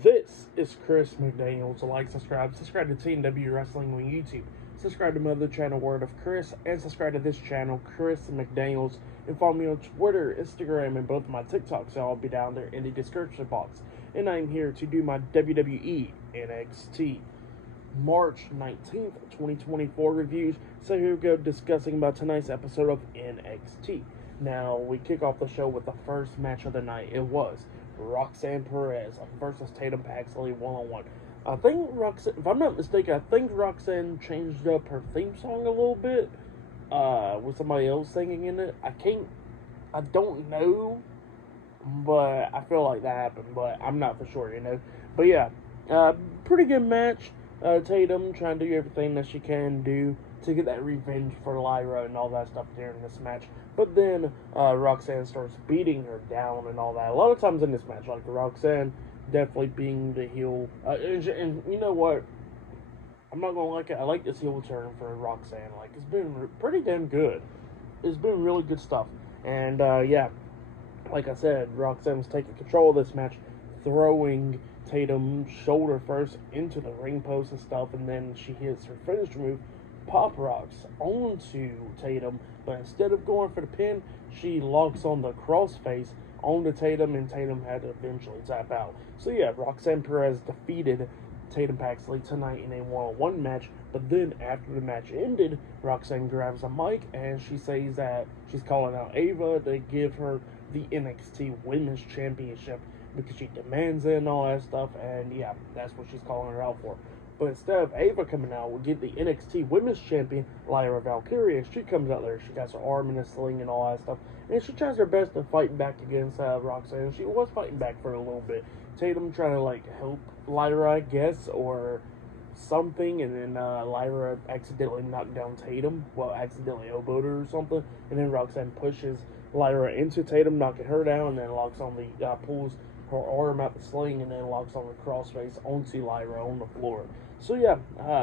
This is Chris McDaniel. So like, subscribe to TNW Wrestling on YouTube. Subscribe to my other channel, Word of Chris, and subscribe to this channel, Chris McDaniels. And follow me on Twitter, Instagram, and both my TikToks. I'll be down there in the description box. And I'm here to do my WWE NXT March 19th, 2024 reviews. So here we go, discussing about tonight's episode of NXT. Now, we kick off the show with the first match of the night. It was Roxanne Perez versus Tatum Paxley one-on-one. I think Roxanne, if I'm not mistaken, I think Roxanne changed up her theme song a little bit, with somebody else singing in it. I don't know, but I feel like that happened, but I'm not for sure, But yeah, pretty good match. Tatum trying to do everything that she can do to get that revenge for Lyra and all that stuff during this match. But then Roxanne starts beating her down and all that. A lot of times in this match, like Roxanne definitely being the heel. And you know what? I'm not going to like it. I like this heel turn for Roxanne. Like, it's been pretty damn good. It's been really good stuff. And yeah, like I said, Roxanne was taking control of this match, throwing Tatum shoulder first into the ring post and stuff, and then she hits her finisher move, Pop Rocks, onto Tatum, but instead of going for the pin, she locks on the crossface onto Tatum, and Tatum had to eventually tap out. So yeah, Roxanne Perez defeated Tatum Paxley tonight in a one-on-one match, but then after the match ended, Roxanne grabs a mic and she says that she's calling out Ava to give her the NXT Women's Championship because she demands it and all that stuff, and yeah, that's what she's calling her out for. But instead of Ava coming out, we get the NXT Women's Champion, Lyra Valkyria. She comes out there, she got her arm in a sling and all that stuff, and she tries her best to fight back against Roxanne. She was fighting back for a little bit. Tatum trying to, like, help Lyra, I guess, or something, and then Lyra accidentally knocked down Tatum, accidentally elbowed her or something, and then Roxanne pushes Lyra into Tatum, knocking her down, and then locks on the, pulls her arm out the sling, and then locks on the crossface onto Lyra on the floor. So yeah,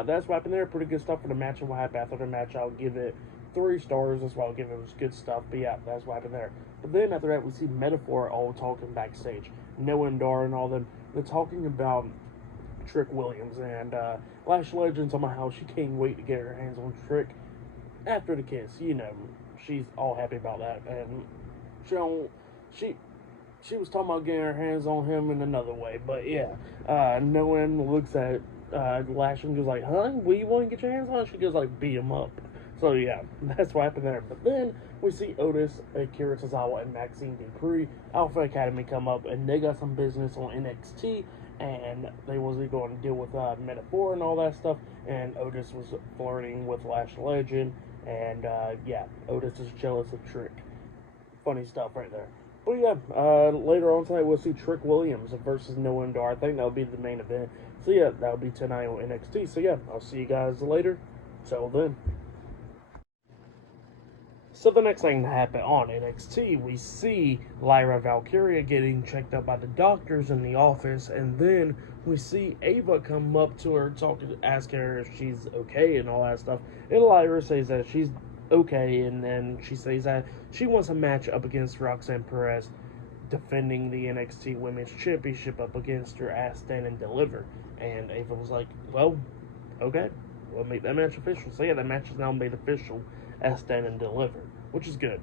that's what happened there. Pretty good stuff for the match, and what happened after the match, I'll give it 3 stars. That's why I'll give it. It was good stuff, but yeah, that's what happened there. But then after that, we see Metaphor all talking backstage. Noah and Dar and all them, they're talking about Trick Williams, and Lash Legend talking about how she can't wait to get her hands on Trick after the kiss. She's all happy about that, and she was talking about getting her hands on him in another way. But yeah, Noah looks at Lash and goes like, "Huh? What you want to get your hands on?" She goes like, "Beat him up." So yeah, that's what happened there. But then we see Otis, Akira Tozawa, and Maxine Dupree, Alpha Academy come up, and they got some business on NXT, and they wasn't going to deal with Metaphor and all that stuff, and Otis was flirting with Lash Legend, and yeah, Otis is jealous of Trick. Funny stuff right there. But yeah, later on tonight we'll see Trick Williams versus Noah and Dar. I think that'll be the main event. So yeah, that'll be tonight on NXT. So yeah, I'll see you guys later. Till then. So the next thing to happen on NXT, we see Lyra Valkyria getting checked up by the doctors in the office, and then we see Ava come up to her, asking her if she's okay and all that stuff. And Lyra says that she's okay, and then she says that she wants a match up against Roxanne Perez, defending the NXT Women's Championship up against her Ass Stand and Deliver. And Ava was like, well, okay, we'll make that match official. So yeah, that match is now made official as Stand and Deliver, which is good,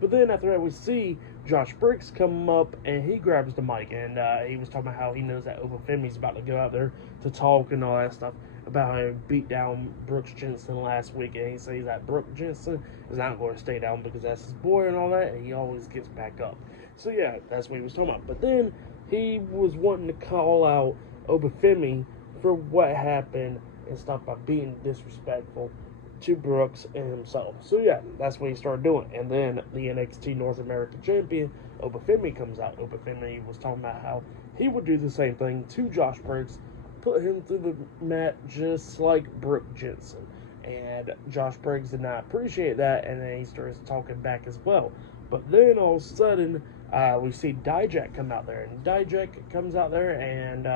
But then after that, we see Josh Briggs come up, and he grabs the mic, and he was talking about how he knows that Obafemi's about to go out there to talk and all that stuff about how he beat down Brooks Jensen last week, and he says that Brooks Jensen is not going to stay down because that's his boy and all that, and he always gets back up. So yeah, that's what he was talking about. But then he was wanting to call out Obafemi for what happened and stuff by being disrespectful to Brooks and himself. So yeah, that's what he started doing. And then the NXT North American Champion, Obafemi, comes out. Obafemi was talking about how he would do the same thing to Josh Briggs, put him through the mat just like Brooke Jensen. And Josh Briggs did not appreciate that, and then he starts talking back as well. But then all of a sudden, we see Dijak come out there, and Dijak comes out there, and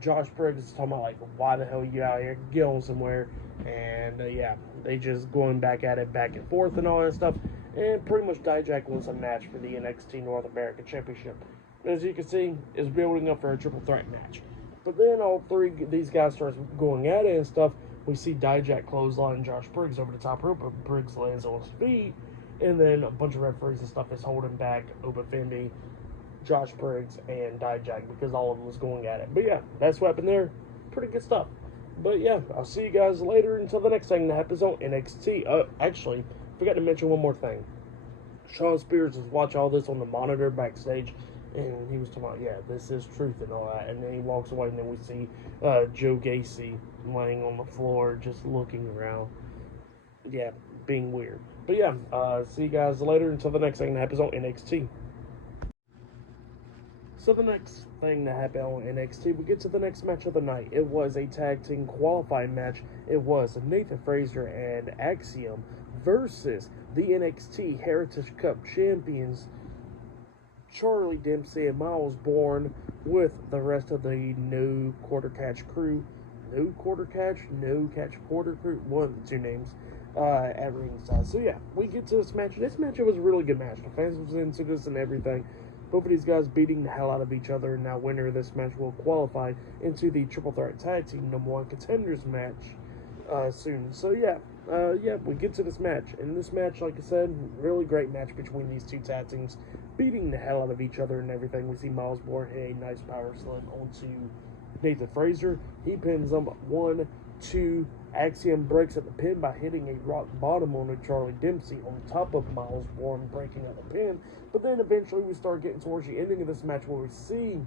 Josh Briggs is talking about, like, why the hell are you out here? Get on somewhere. And yeah, they just going back at it back and forth and all that stuff. And pretty much Dijak wins a match for the NXT North American Championship. as you can see, is building up for a triple threat match. But then all three these guys start going at it and stuff. We see Dijak clothesline Josh Briggs over the top rope, but Briggs lands on his feet, and then a bunch of referees and stuff is holding back Oba Fendi, Josh Briggs, and Dijak because all of them was going at it. But yeah, that's what happened there. Pretty good stuff. But yeah, I'll see you guys later until the next thing that happens on NXT. Actually, forgot to mention one more thing. Sean Spears was watching all this on the monitor backstage, and he was talking about, yeah, this is truth and all that. And then he walks away, and then we see Joe Gacy laying on the floor, just looking around. Yeah, being weird. But yeah, see you guys later until the next thing that happens on NXT. So the next thing that happened on NXT, we get to the next match of the night. It was a tag team qualifying match. It was Nathan Frazer and Axiom versus the NXT Heritage Cup champions Charlie Dempsey and Miles Bourne with the rest of the No Quarter Catch crew. No Quarter Catch? No Catch Quarter crew? One of the two names at ringside. So yeah, we get to this match. This match, it was a really good match. The fans was into this and everything. Both of these guys beating the hell out of each other, and now winner of this match will qualify into the Triple Threat Tag Team #1 Contenders match soon. So yeah, we get to this match. And this match, like I said, really great match between these two tag teams, beating the hell out of each other and everything. We see Miles Bourne hit a nice power slam onto Nathan Frazer. He pins him 1, 2. Axiom breaks at the pin by hitting a rock bottom on Charlie Dempsey on top of Miles Bourne breaking at the pin. But then eventually we start getting towards the ending of this match where we see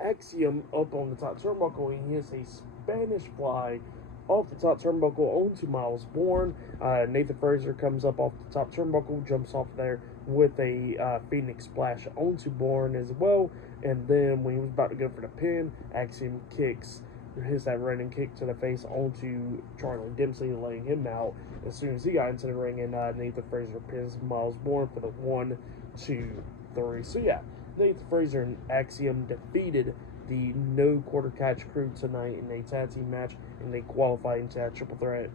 Axiom up on the top turnbuckle, and he hits a Spanish fly off the top turnbuckle onto Miles Bourne. Nathan Frazer comes up off the top turnbuckle, jumps off there with a Phoenix Splash onto Bourne as well. And then when he was about to go for the pin, Axiom hits that running kick to the face onto Charlie Dempsey, laying him out. As soon as he got into the ring, and Nathan Frazer pins Miles Bourne for the 1, 2, 3. So yeah, Nathan Frazer and Axiom defeated the No Quarter Catch crew tonight in a tag team match, and they qualify into that Triple Threat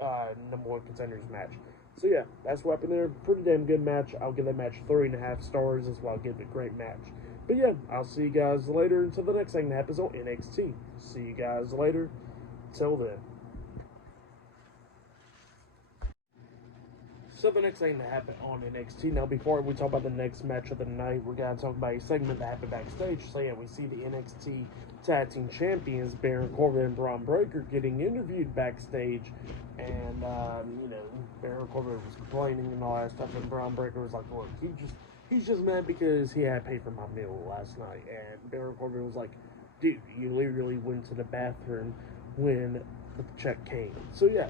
#1 Contenders match. So yeah, that's what happened there. Pretty damn good match. I'll give that match 3.5 stars. That's why I'll give it a great match. But yeah, I'll see you guys later until the next thing that happens on NXT. See you guys later. Till then. So the next thing that happened on NXT. Now, before we talk about the next match of the night, we're going to talk about a segment that happened backstage. So yeah, we see the NXT Tag Team Champions, Baron Corbin and Braun Breaker, getting interviewed backstage. And, Baron Corbin was complaining and all that stuff. And Braun Breaker was like, look, he's just mad because he had to pay for my meal last night. And Baron Corbin was like, dude, you literally went to the bathroom when the check came. So yeah,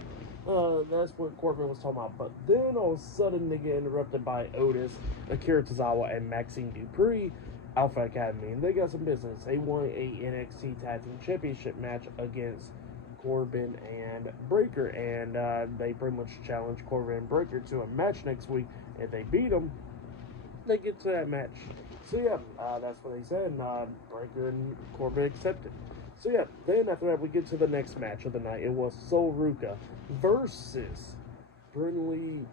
that's what Corbin was talking about. But then all of a sudden they get interrupted by Otis, Akira Tozawa, and Maxine Dupree, Alpha Academy. And they got some business. They won a NXT Tag Team Championship match against Corbin and Breaker. And they pretty much challenged Corbin and Breaker to a match next week. If they beat them, they get to that match. So yeah, that's what they said, and Breaker and Corbin accepted. So yeah, then after that we get to the next match of the night. It was Sol Ruca versus Brindley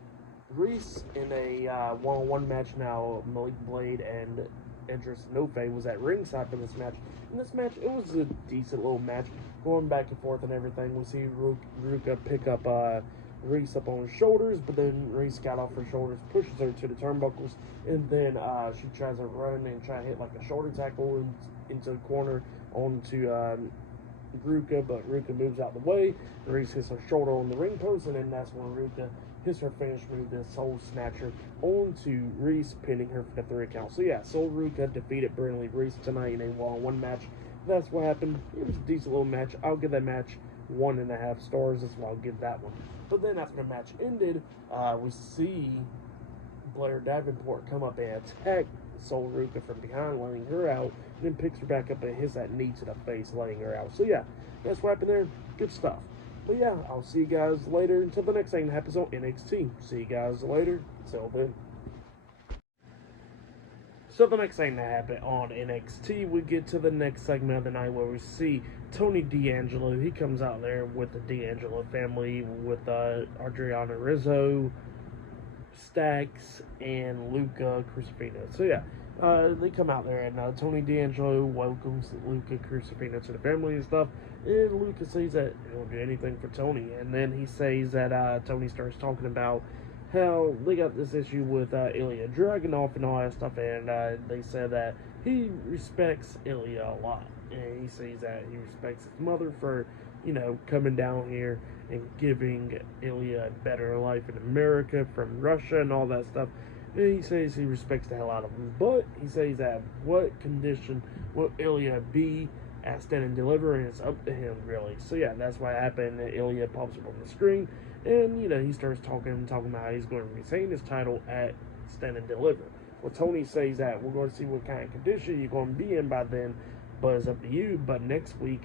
Reese in a one-on-one match. Now Malik Blade and Idris Nofe was at ringside for this match. In this match, it was a decent little match, going back and forth and everything. We see Ruca pick up Reese up on his shoulders, but then Reese got off her shoulders, pushes her to the turnbuckles, and then she tries to run and try to hit like a shoulder tackle into the corner onto Ruca, but Ruca moves out of the way. Reese hits her shoulder on the ring post, and then that's when Ruca hits her finish move, the Soul Snatcher, onto Reese, pinning her for the 3 count. So yeah, Sol Ruca defeated Brindley Reese tonight in a one-on-one match. That's what happened. It was a decent little match. I'll give that match 1.5 stars. That's why I'll give that one. But then after the match ended, we see Blair Davenport come up and attack Sol Ruca from behind, laying her out, and then picks her back up and hits that knee to the face, laying her out. So yeah, that's what happened there. Good stuff. But yeah, I'll see you guys later until the next thing that happens on NXT. See you guys later. Till then. So the next thing that happened on NXT, we get to the next segment of the night where we see Tony D'Angelo. He comes out there with the D'Angelo family, with Adriana Rizzo, Stax, and Luca Crucifino. So yeah, They come out there, and Tony D'Angelo welcomes Luca Crucifino to the family and stuff. And Luca says that he'll do anything for Tony. And then he says that Tony starts talking about how they got this issue with Ilya Dragunov and all that stuff. And they said that he respects Ilya a lot. And he says that he respects his mother for, coming down here and giving Ilya a better life in America from Russia and all that stuff. And he says he respects the hell out of him, but he says that what condition will Ilya be at Stand and Deliver, and it's up to him, really. So yeah, that's what happened. Ilya pops up on the screen, and he starts talking about how he's going to retain his title at Stand and Deliver. Well, Tony says that we're going to see what kind of condition you're going to be in by then, but it's up to you. But next week,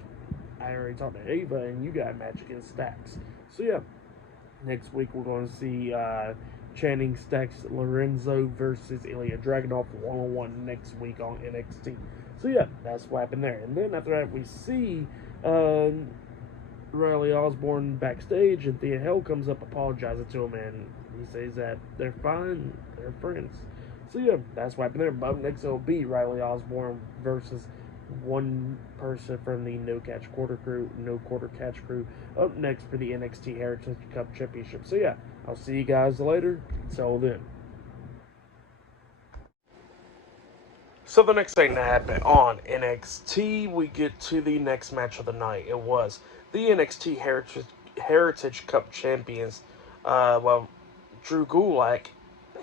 I already talked to Ava, and you got a match against Stacks. So yeah, next week we're going to see Channing Stacks Lorenzo versus Ilya Dragunov 1-on-1 next week on NXT. So yeah, that's what happened there. And then after that we see Riley Osborne backstage, and Thea Hale comes up apologizing to him, and he says that they're fine, they're friends. So yeah, that's what happened there. But next it'll be Riley Osborne versus one person from the No Quarter Catch crew up next for the NXT Heritage Cup Championship. So yeah, I'll see you guys later. Till then. So the next thing that happened on NXT, we get to the next match of the night. It was the NXT Heritage Cup champions. Drew Gulak,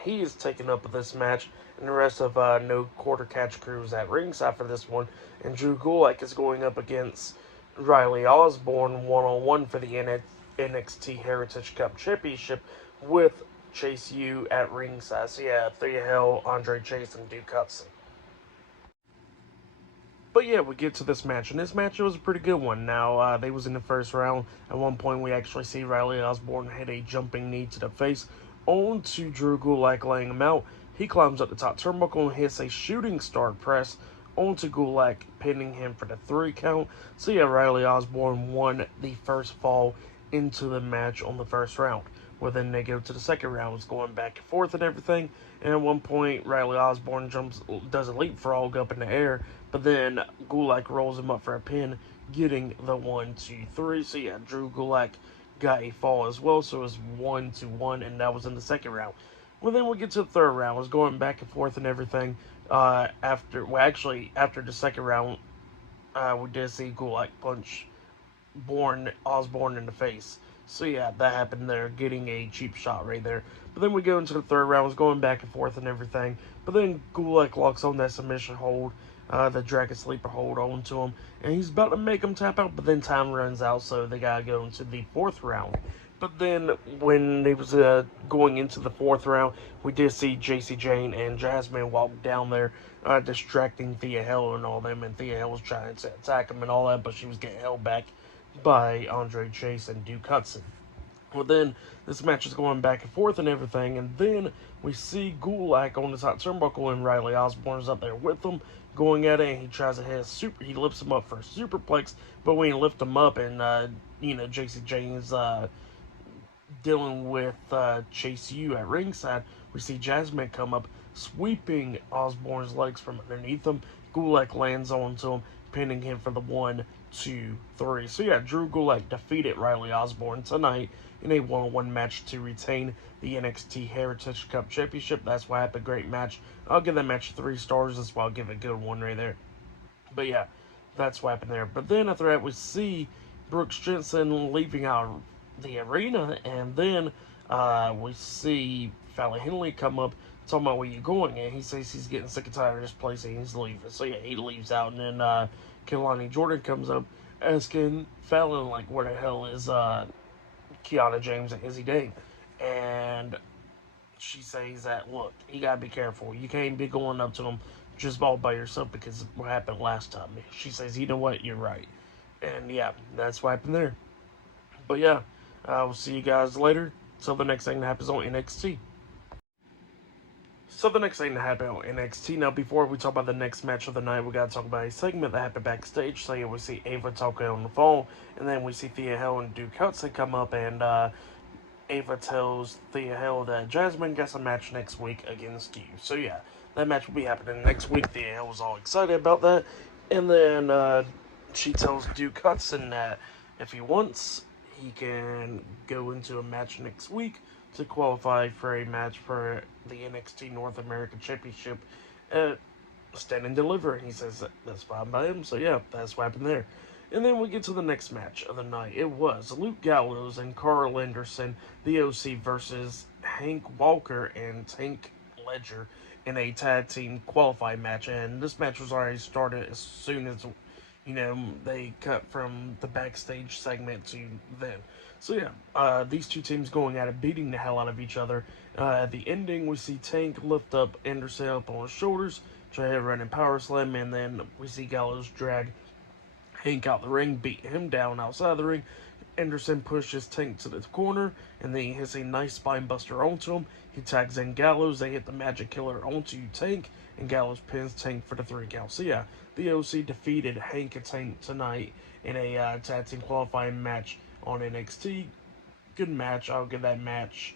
he is taking up this match, and the rest of No Quarter Catch crew is at ringside for this one. And Drew Gulak is going up against Riley Osborne 1-on-1 for the NXT Heritage Cup Championship with Chase U at ringside. So yeah, Thea Hale, Andre Chase, and Duke Hudson. But yeah, we get to this match, and this match was a pretty good one. Now, they was in the first round. At one point, we actually see Riley Osborne hit a jumping knee to the face onto Drew Gulak, laying him out. He climbs up the top turnbuckle and hits a shooting star press onto Gulak, pinning him for the 3 count. So yeah, Riley Osborne won the first fall into the match on the first round. Well, then they go to the second round. It's going back and forth and everything. And at one point, Riley Osborne does a leapfrog up in the air, but then Gulak rolls him up for a pin, getting the 1, 2, 3. So yeah, Drew Gulak got a fall as well. So it was 1-1, and that was in the second round. Well, then we get to the third round. It was going back and forth and everything. After the second round, we did see Gulak punch Osborne in the face. So yeah, that happened there, getting a cheap shot right there. But then we go into the third round, it was going back and forth and everything. But then Gulak locks on that submission hold, the Dragon Sleeper hold on to him, and he's about to make him tap out, but then time runs out, so they gotta go into the fourth round. But then when they was going into the fourth round, we did see JC Jane and Jasmine walk down there, distracting Thea Hale and all them, and Thea Hale was trying to attack him and all that, but she was getting held back by Andre Chase and Duke Hudson. Well, then this match is going back and forth and everything, and then we see Gulak on the top turnbuckle, and Riley Osborne's up there with him, going at it, and he tries to hit he lifts him up for a superplex, but when he lifts him up, and JC Jane's dealing with Chase U at ringside, we see Jasmine come up, sweeping Osborne's legs from underneath him. Gulak lands onto him, pinning him for the 1, 2, 3. So yeah, Drew Gulak defeated Riley Osborne tonight in a 1-on-1 match to retain the NXT Heritage Cup Championship. That's why I had a great match. I'll give that match 3 stars. That's why I'll give it a good one right there. But yeah, that's what happened there. But then after that, we see Brooks Jensen leaving out the arena, and then we see Fallon Henley come up talking about where you're going, and he says he's getting sick and tired of this place and he's leaving. So yeah, he leaves out, and then Kehlani Jordan comes up asking Fallon, like, where the hell is Kiana James and Izzy Dane? And she says that, look, you gotta be careful. You can't be going up to them just all by yourself, because of what happened last time. She says, you know what, you're right. And yeah, that's what happened there. But yeah, we'll see you guys later. Till the next thing that happens on NXT. So the next thing that happened on NXT, now before we talk about the next match of the night, we gotta talk about a segment that happened backstage. So yeah, we see Ava talking on the phone, and then we see Thea Hale and Duke Hudson come up, and Ava tells Thea Hale that Jasmine gets a match next week against you. So yeah, that match will be happening next week. I was all excited about that. And then she tells Duke Hudson that if he wants, he can go into a match next week to qualify for a match for the NXT North American Championship at Stand and Deliver. And he says that's fine by him. So yeah, that's what happened there. And then we get to the next match of the night. It was Luke Gallows and Carl Anderson, the OC, versus Hank Walker and Tank Ledger in a tag team qualifying match. And this match was already started as soon as, they cut from the backstage segment to then. So yeah, these two teams going at it, beating the hell out of each other. At the ending, we see Tank lift up Anderson up on his shoulders, try to run and power slam, and then we see Gallows drag Hank out the ring, beat him down outside the ring. Anderson pushes Tank to the corner, and then he hits a nice spine buster onto him. He tags in Gallows. They hit the Magic Killer onto Tank, and Gallows pins Tank for the 3 count. So yeah, the OC defeated Hank and Tank tonight in a tag team qualifying match on NXT. Good match. I'll give that match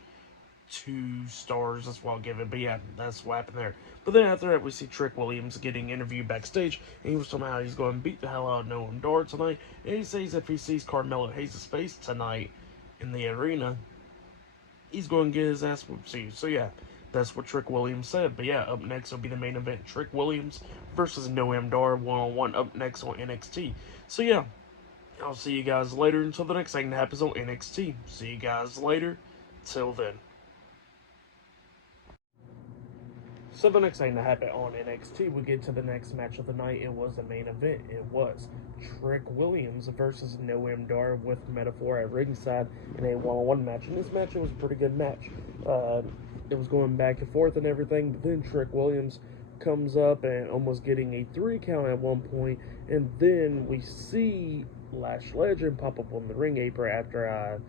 2 stars. That's what I'll give it. But yeah, that's what happened there. But then after that, we see Trick Williams getting interviewed backstage, and he was talking about how he's going to beat the hell out of Noam Dar tonight. And he says if he sees Carmelo Hayes' face tonight in the arena, he's going to get his ass whooped too. So yeah, that's what Trick Williams said. But yeah, up next will be the main event: Trick Williams versus Noam Dar 1-on-1 up next on NXT. So yeah, I'll see you guys later until the next thing that happens on NXT. See you guys later. Till then. So the next thing that happened on NXT, we get to the next match of the night. It was the main event. It was Trick Williams versus Noam Dar with Metaphor at ringside in a one-on-one match. And this match, it was a pretty good match. It was going back and forth and everything, but then Trick Williams comes up and almost getting a 3 count at one point, and then we see Lash Legend pop up on the ring apron after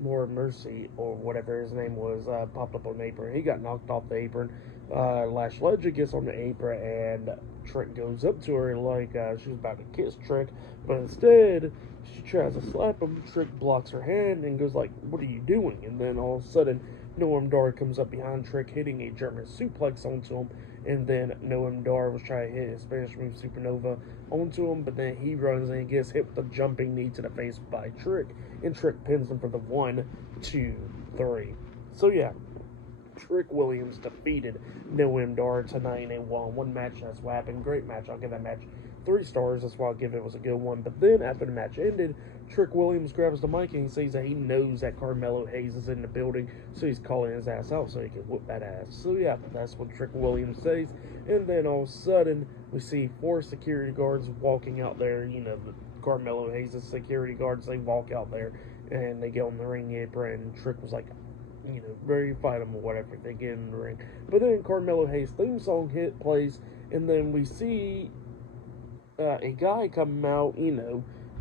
More Mercy, or whatever his name was, popped up on the apron. He got knocked off the apron. Lash Legend gets on the apron, and Trick goes up to her like she was about to kiss Trick, but instead she tries to slap him. Trick blocks her hand and goes like, "What are you doing?" And then all of a sudden, Noam Dar comes up behind Trick, hitting a German suplex onto him. And then Noam Dar was trying to hit his Spanish move Supernova onto him, but then he runs and gets hit with a jumping knee to the face by Trick, and Trick pins him for the 1, 2, 3. So yeah, Trick Williams defeated Noam Dar tonight in a one-on-one match. That's what happened. Great match. I'll give that match 3 stars. That's why I'll give it. It was a good one. But then after the match ended, Trick Williams grabs the mic and he says that he knows that Carmelo Hayes is in the building, so he's calling his ass out so he can whoop that ass. So yeah, that's what Trick Williams says. And then all of a sudden, we see 4 security guards walking out there. The Carmelo Hayes' security guards, they walk out there and they get on the ring apron, and Trick was like, ready to fight him or whatever. They get in the ring. But then Carmelo Hayes' theme song plays, and then we see a guy coming out,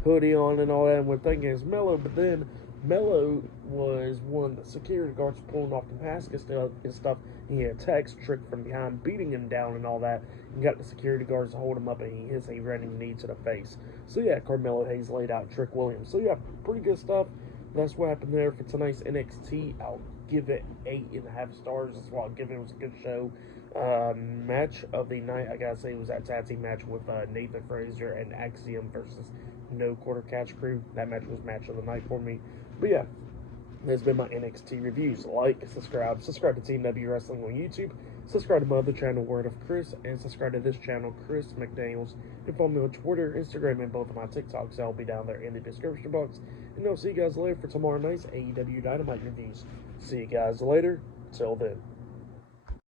hoodie on and all that, and we're thinking it's Mello, but then Mello was one of the security guards pulling off the mask and stuff, and he attacks Trick from behind, beating him down and all that, and got the security guards to hold him up, and he hits a running knee to the face. So yeah, Carmelo Hayes laid out Trick Williams. So yeah, pretty good stuff. That's what happened there for tonight's NXT. I'll give it 8.5 stars. That's what I'll give it. It was a good show. Match of the night, I gotta say, it was that tag team match with Nathan Frazier and Axiom versus No Quarter Catch Crew. That match was match of the night for me. But yeah, that's been my NXT reviews. Like, subscribe to Team W Wrestling on YouTube. Subscribe to my other channel, Word of Chris, and subscribe to this channel, Chris McDaniels. And follow me on Twitter, Instagram, and both of my TikToks. I'll be down there in the description box. And I'll see you guys later for tomorrow night's AEW Dynamite reviews. See you guys later. Till then.